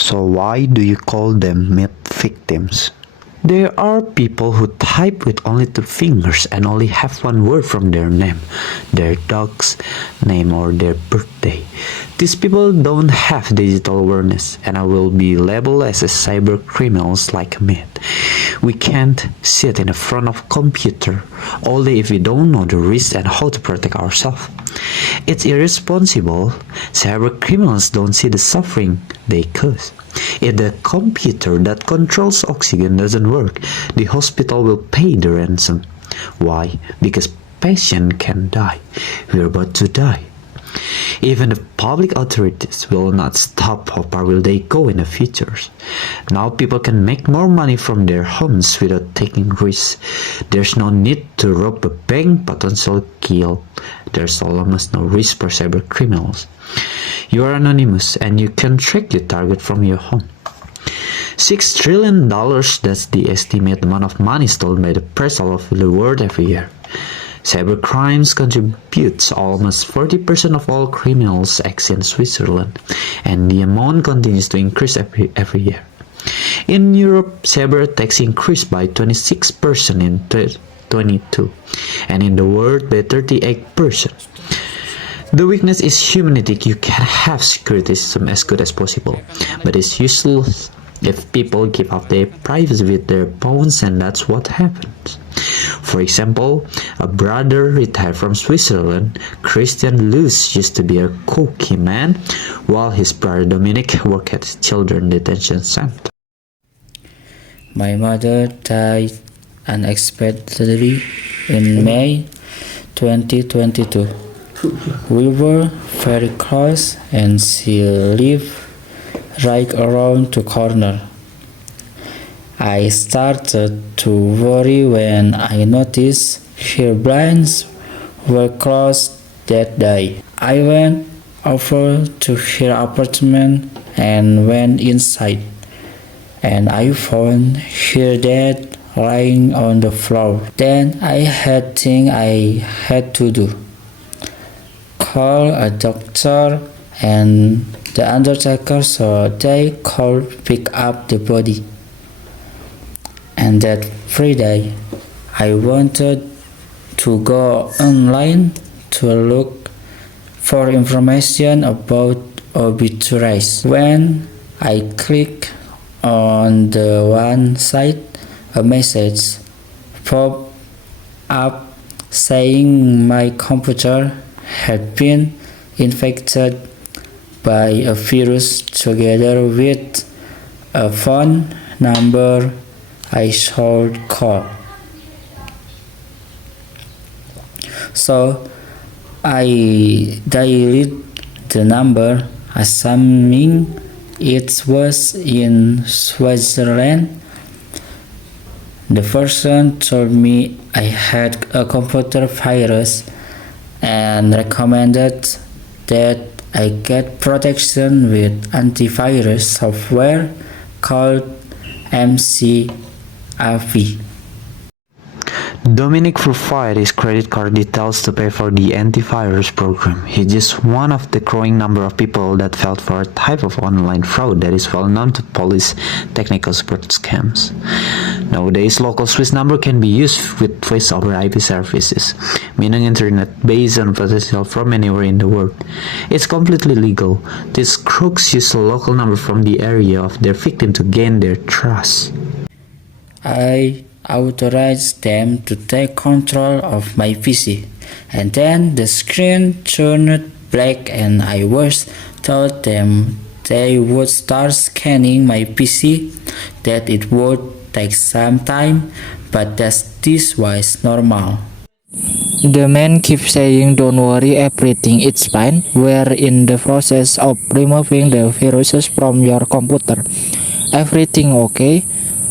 So why do you call them myth victims? There are people who type with only two fingers and only have one word from their name, their dog's name or their birthday. These people don't have digital awareness and I will be labeled as a cyber criminals like me. We can't sit in the front of a computer only if we don't know the risk and how to protect ourselves. It's irresponsible. Cyber criminals don't see the suffering they cause. If the computer that controls oxygen doesn't work, the hospital will pay the ransom. Why? Because patient can die. We're about to die. Even the public authorities will not stop. How far will they go in the future? Now people can make more money from their homes without taking risks. There's no need to rob a bank, potentially kill. There's almost no risk for cyber criminals. You are anonymous and you can track your target from your home. $6 trillion, that's the estimated amount of money stolen by the press all over the world every year. Cybercrimes contributes almost 40% of all criminals acts in Switzerland, and the amount continues to increase every year. In Europe, cyber attacks increased by 26% in 2022, and in the world by 38%. The weakness is humanity. You can have security system as good as possible, but it's useless if people give up their privacy with their phones, and that's what happens. For example, a brother retired from Switzerland, Christian Luz, used to be a cookie man, while his brother Dominic worked at a children detention center. My mother died unexpectedly in May 2022. We were very close and she lived right around the corner. I started to worry when I noticed her blinds were closed that day. I went over to her apartment and went inside, and I found her dead lying on the floor. Then I had thing I had to do. Call a doctor and the undertaker so they could pick up the body. And that Friday, I wanted to go online to look for information about obituaries. When I clicked on the one site, a message popped up saying my computer had been infected by a virus together with a phone number I should call. So I dialed the number, assuming it was in Switzerland. The person told me I had a computer virus and recommended that I get protection with antivirus software called MCAV. Dominic provided his credit card details to pay for the antivirus program. He's just one of the growing number of people that fell for a type of online fraud that is well known to police technical support scams. Nowadays, local Swiss number can be used with voice over IP services, meaning internet based on potential from anywhere in the world. It's completely legal. These crooks use a local number from the area of their victim to gain their trust. I authorized them to take control of my PC, and then the screen turned black and I was told them they would start scanning my PC, that it would take some time, but that this was normal. The man keeps saying, "Don't worry, everything is fine. We're in the process of removing the viruses from your computer. Everything okay?"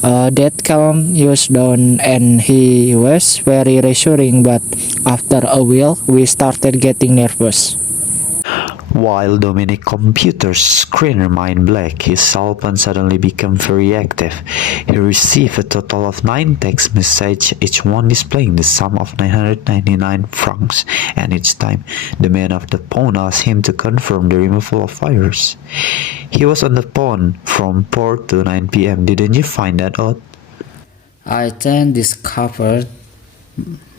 That calmed us down and he was very reassuring, but after a while we started getting nervous. While Dominic's computer screen remained black, his cell phone suddenly became very active. He received a total of 9 text messages, each one displaying the sum of 999 francs, and each time the man of the phone asked him to confirm the removal of virus. He was on the phone from 4 to 9 p.m. Didn't you find that odd? I then discovered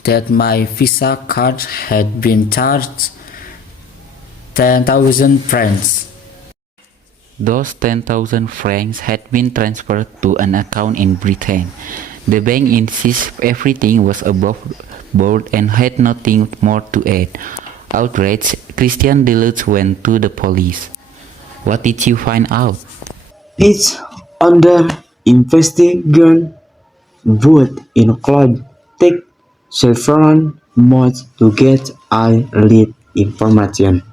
that my Visa card had been charged 10,000 francs. Those 10,000 francs had been transferred to an account in Britain. The bank insisted everything was above board and had nothing more to add. Outraged, Christian Deluxe went to the police. What did you find out? It's under investigation, but include take several months to get all lead information.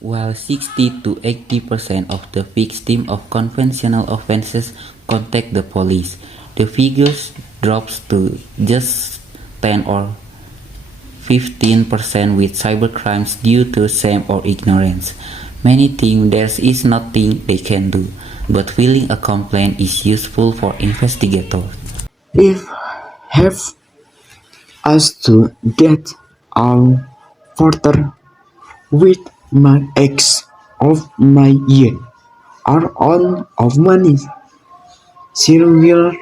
While 60 to 80% of the victims of conventional offenses contact the police, the figures drops to just 10 or 15% with cybercrimes due to shame or ignorance. Many think there is nothing they can do, but filing a complaint is useful for investigators. If have us to get our further with my ex of my year are on of money. Serial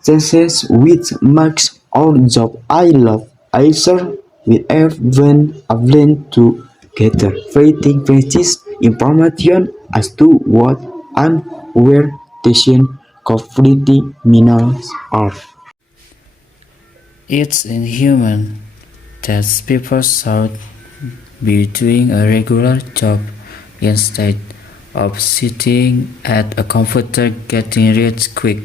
success with marks or job I love. I serve with everyone available to gather fighting precise information as to what and where tension conflicting minors are. It's inhuman that people should be doing a regular job instead of sitting at a computer getting rich quick.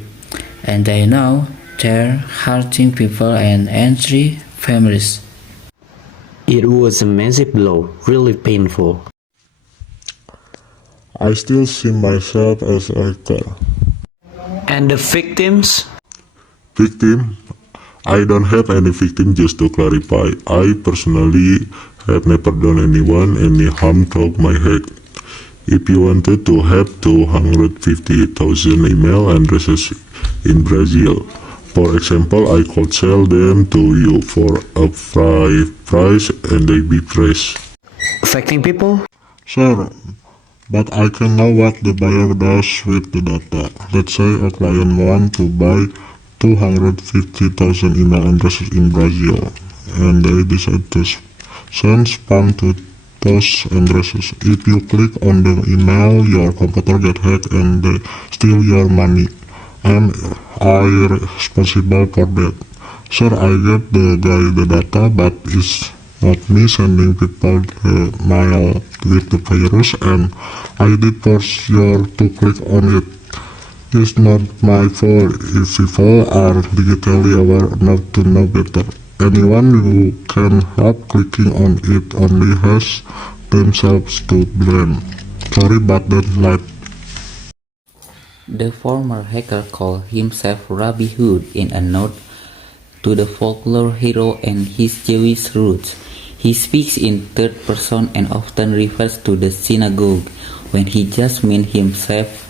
And they know they're hurting people and entry families. It was a massive blow, really painful. I still see myself as a hacker. And the victims? Victim? I don't have any victim, just to clarify. I personally have never done anyone any harm through my hack. If you wanted to have 250,000 email addresses in Brazil, for example, I could sell them to you for a price and they be fresh. Affecting people? Sure, but I can know what the buyer does with the data. Let's say a client wants to buy 250,000 email addresses in Brazil, and they decide to send spam to those addresses. If you click on the email, your computer gets hacked and they steal your money. Am I responsible for that? Sure, I get the guy the data, but it's not me sending people the mail with the virus, and I did force you to click on it. It's not my fault if people are digitally aware enough to know better. Anyone who can help clicking on it only has themselves to blame. Sorry, but that's life. The former hacker called himself Rabbi Hood in a note to the folklore hero and his Jewish roots. He speaks in third person and often refers to the synagogue. When he just means himself,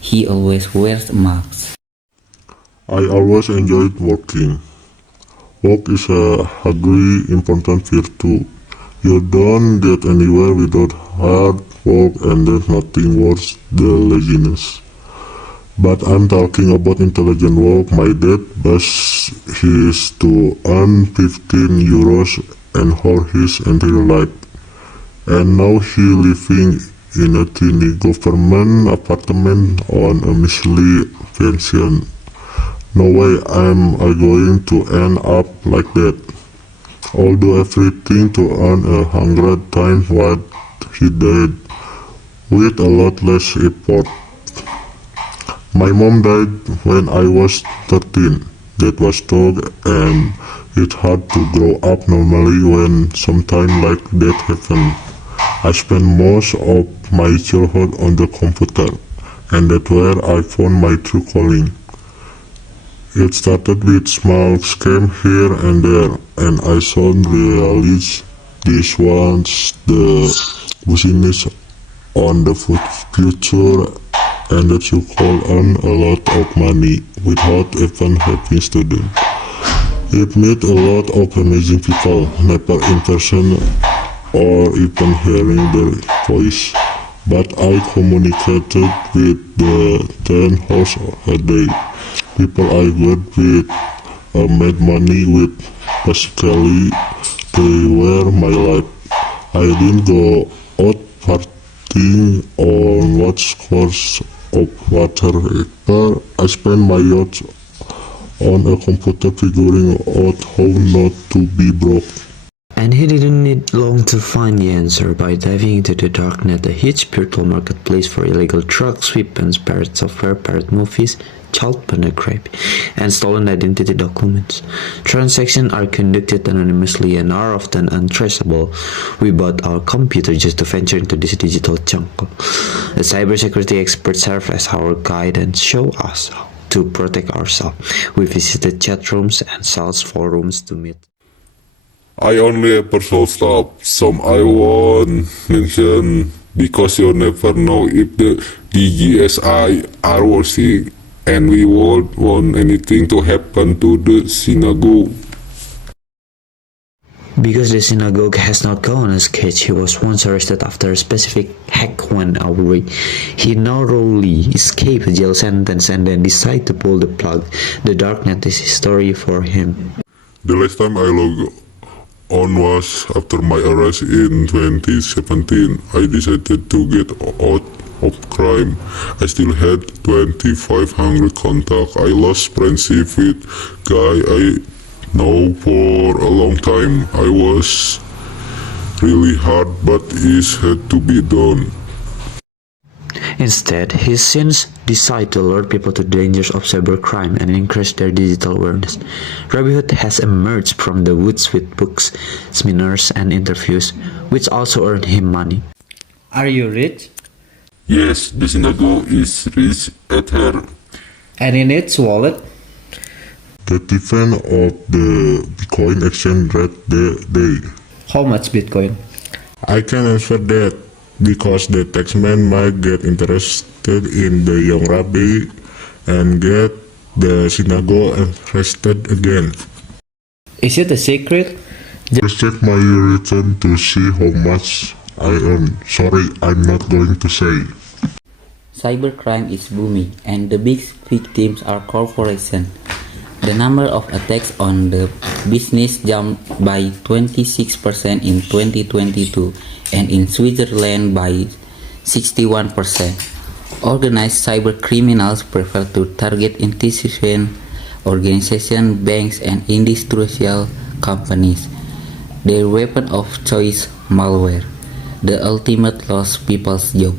he always wears masks. I always enjoyed working. Work is a hugely important virtue. You don't get anywhere without hard work, and there's nothing worse than laziness. But I'm talking about intelligent work. My dad based his to earn 15 euros and hold his entire life. And now he living in a tiny government apartment on a measly pension. No way am I going to end up like that. I'll do everything to earn 100 times what he did, with a lot less effort. My mom died when I was 13. That was tough, and it's hard to grow up normally when something like that happens. I spent most of my childhood on the computer, and that's where I found my true calling. It started with small scams here and there, and I soon realized this was the business on the future and that you could earn a lot of money without even having studied. It met a lot of amazing people, never in person or even hearing their voice, but I communicated with the 10 hours a day. People I worked with made money with. Basically, they were my life. I didn't go out partying or watch scores of water either. I spent my youth on a computer figuring out how not to be broke. And he didn't need long to find the answer. By diving into the darknet, a huge virtual marketplace for illegal drugs, weapons, pirate software, pirate movies, child pornography, and stolen identity documents. Transactions are conducted anonymously and are often untraceable. We bought our computer just to venture into this digital jungle. The cybersecurity experts serve as our guide and show us how to protect ourselves. We visited chat rooms and sales forums to meet. I only ever saw stuff. Some I won't mention because you never know if the DGSI are watching, and we won't want anything to happen to the synagogue. Because the synagogue has not gone unscathed, he was once arrested after a specific hack went awry. He narrowly escaped a jail sentence and then decided to pull the plug. The darknet is history for him. The last time I logged on was after my arrest in 2017. I decided to get out of crime. I still had 2,500 contacts. I lost friendship with guy I know for a long time. I was really hard, but it had to be done. Instead, he since decided to alert people to the dangers of cybercrime and increase their digital awareness. Robinhood has emerged from the woods with books, seminars, and interviews, which also earned him money. Are you rich? Yes, the synagogue is rich at her. And in its wallet? The difference of the Bitcoin exchange rate day. How much Bitcoin? I can answer that because the taxman might get interested in the young rabbi and get the synagogue arrested again. Is it a secret? Just check my return to see how much I earn. Sorry, I'm not going to say. Cybercrime is booming, and the big victims are corporations. The number of attacks on the business jumped by 26% in 2022 and in Switzerland by 61%. Organized cyber criminals prefer to target institutions, organizations, banks, and industrial companies. Their weapon of choice, malware, the ultimate lost people's job.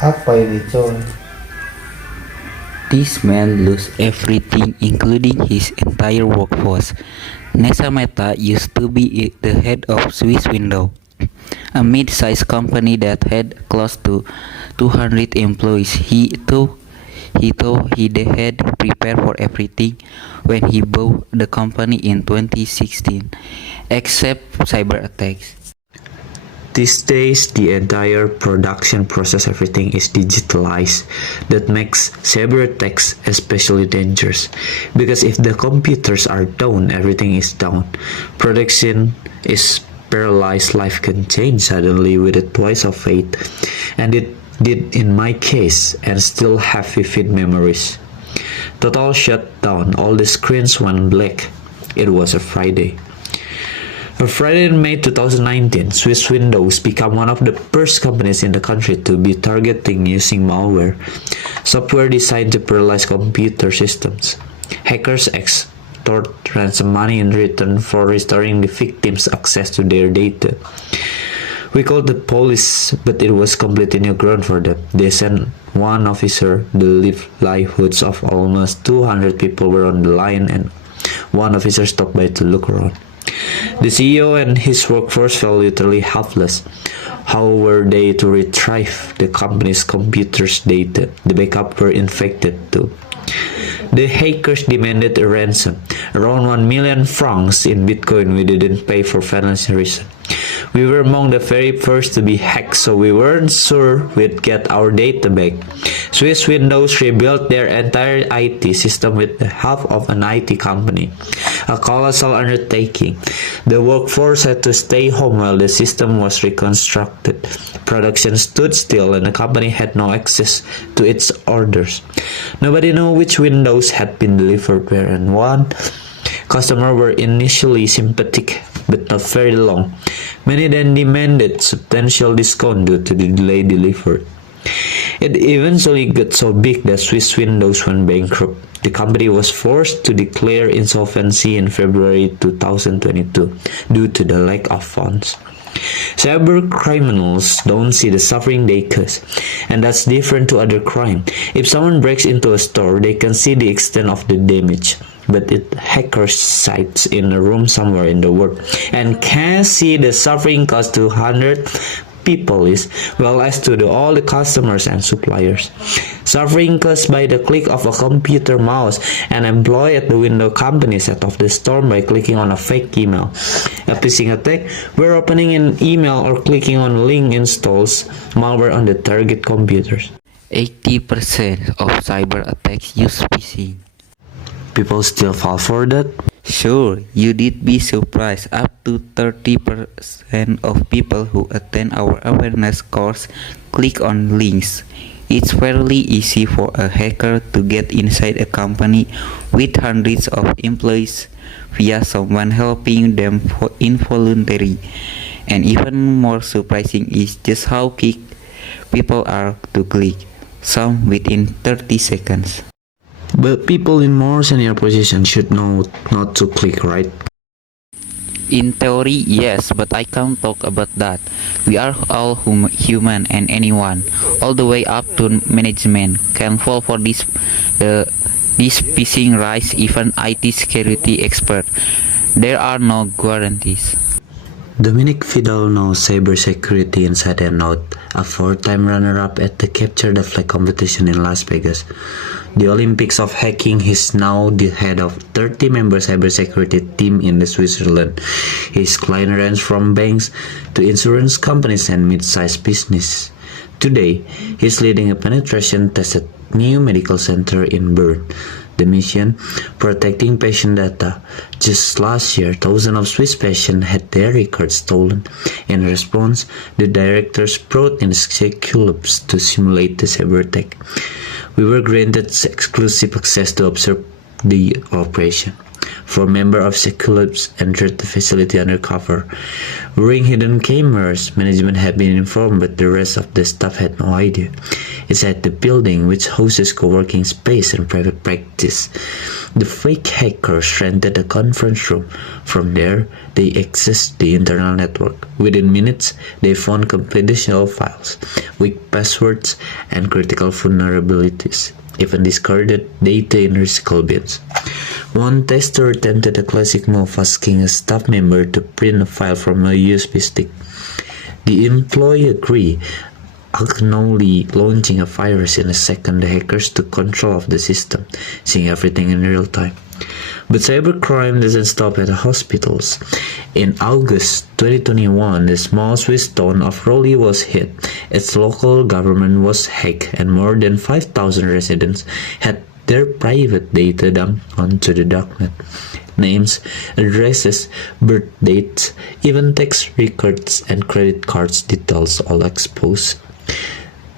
Apa ini coy? This man lost everything, including his entire workforce. Nessa Mehta used to be the head of Swiss Window, a mid-sized company that had close to 200 employees. He thought he had prepared for everything when he bought the company in 2016, except cyber attacks. These days, the entire production process, everything is digitalized. That makes cyber attacks especially dangerous. Because if the computers are down, everything is down. Production is paralyzed, life can change suddenly with a twice of fate. And it did in my case, and still have vivid memories. Total shutdown, all the screens went black. It was a Friday. On Friday in May 2019, Swiss Windows became one of the first companies in the country to be targeting using malware, software designed to paralyze computer systems. Hackers extort ransom money in return for restoring the victims access to their data. We called the police, but it was completely new ground for them. They sent one officer. The livelihoods of almost 200 people were on the line, and one officer stopped by to look around. The CEO and his workforce felt literally helpless. How were they to retrieve the company's computer's data? The backup were infected too. The hackers demanded a ransom, around 1 million francs in Bitcoin we didn't pay for financial reasons. We were among the very first to be hacked, so we weren't sure we'd get our data back. Swiss Windows rebuilt their entire IT system with the help of an IT company, a colossal undertaking. The workforce had to stay home while the system was reconstructed. Production stood still and the company had no access to its orders. Nobody knew which Windows had been delivered where and when. Customers were initially sympathetic, but not very long. Many then demanded substantial discount due to the delay delivered. It eventually got so big that Swiss Windows went bankrupt. The company was forced to declare insolvency in February 2022 due to the lack of funds. Cyber criminals don't see the suffering they cause, and that's different to other crime. If someone breaks into a store, they can see the extent of the damage. But if hackers sites in a room somewhere in the world and can see the suffering caused to 100 people is, well as to all the customers and suppliers. Suffering caused by the click of a computer mouse. An employee at the window company set off the storm by clicking on a fake email. A phishing attack where opening an email or clicking on a link installs malware on the target computers. 80% of cyber attacks use phishing. People still fall for that? Sure, you did be surprised. Up to 30% of people who attend our awareness course click on links. It's fairly easy for a hacker to get inside a company with hundreds of employees via someone helping them involuntarily. And even more surprising is just how quick people are to click, some within 30 seconds. But people in more senior positions should know not to click, right? In theory, yes, but I can't talk about that. We are all human, and anyone, all the way up to management, can fall for this phishing rise. Even IT security expert. There are no guarantees. Dominic Fidel knows cybersecurity inside and out, a four-time runner-up at the Capture the Flag competition in Las Vegas. The Olympics of hacking, he's now the head of 30-member cybersecurity team in Switzerland. His client range from banks to insurance companies and mid-sized business. Today, he's leading a penetration test at new medical center in Bern. The mission, protecting patient data. Just last year, thousands of Swiss patients had their records stolen. In response, the directors brought in Seculubs to simulate the cyber attack. We were granted exclusive access to observe the operation. Four members of Seculubs entered the facility undercover. Wearing hidden cameras, management had been informed, but the rest of the staff had no idea. Inside the building, which houses co-working space and private practice, the fake hackers rented a conference room. From there, they accessed the internal network. Within minutes, they found confidential files, weak passwords, and critical vulnerabilities. Even discarded data in recycle bins. One tester attempted a classic move, asking a staff member to print a file from a USB stick. The employee agreed, acknowledging launching a virus in a second. The hackers took control of the system, seeing everything in real time. But cybercrime doesn't stop at the hospitals. In August 2021, the small Swiss town of Roli was hit. Its local government was hacked, and more than 5,000 residents had their private data dumped onto the darknet. Names, addresses, birth dates, even tax records and credit cards details all exposed.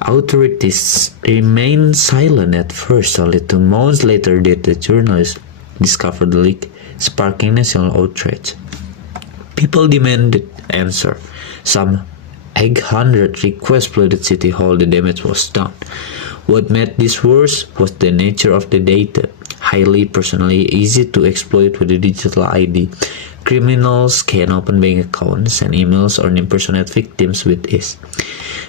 Authorities remained silent at first. Only 2 months later did the journalists discover the leak, sparking national outrage. People demanded answer. Some 800 requests flooded City Hall. The damage was done. What made this worse was the nature of the data. Highly personally, easy to exploit with a digital ID. Criminals can open bank accounts and emails or impersonate victims with ease.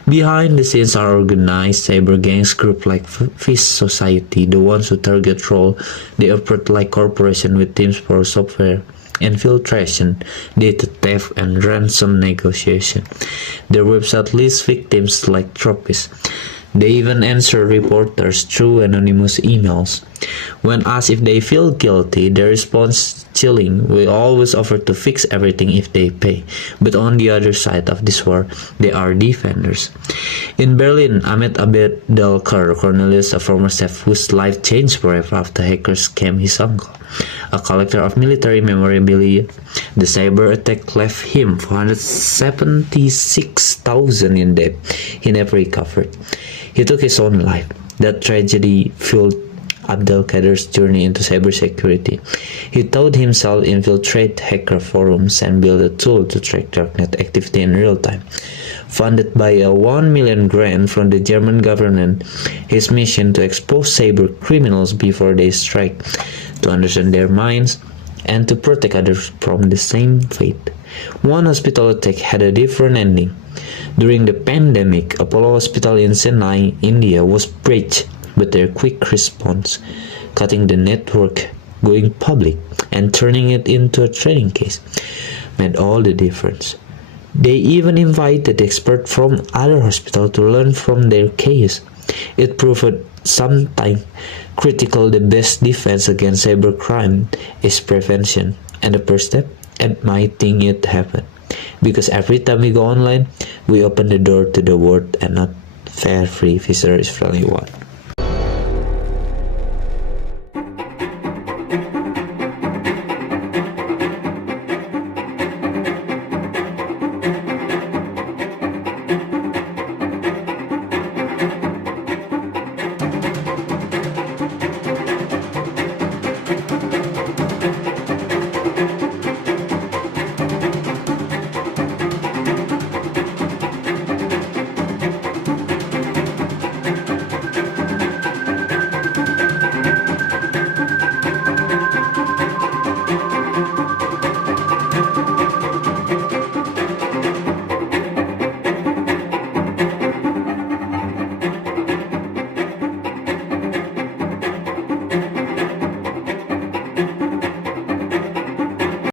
Behind the scenes are organized cyber gangs groups like Fish Society, the ones who target role. They operate like corporations with teams for software infiltration, data theft, and ransom negotiation. Their website lists victims like trophies. They even answer reporters through anonymous emails. When asked if they feel guilty, their response chilling: "We always offer to fix everything if they pay, but on the other side of this war, they are defenders." In Berlin, Ahmed Abdelkar Cornelius, a former chef whose life changed forever after hackers scammed his uncle, a collector of military memorabilia. The cyber attack left him $476,000 in debt he never recovered. He took his own life. That tragedy fueled Abdelkader's journey into cybersecurity. He taught himself infiltrate hacker forums and build a tool to track darknet activity in real time. Funded by a 1 million grant from the German government, his mission to expose cyber criminals before they strike, to understand their minds, and to protect others from the same fate. One hospital attack had a different ending. During the pandemic, Apollo Hospital in Chennai, India was breached, but their quick response, cutting the network, going public, and turning it into a training case, made all the difference. They even invited experts from other hospitals to learn from their case. It proved sometimes critical. The best defense against cybercrime is prevention, and the first step, admitting it happened. Because every time we go online, we open the door to the world, and not fare free visitor is friendly one.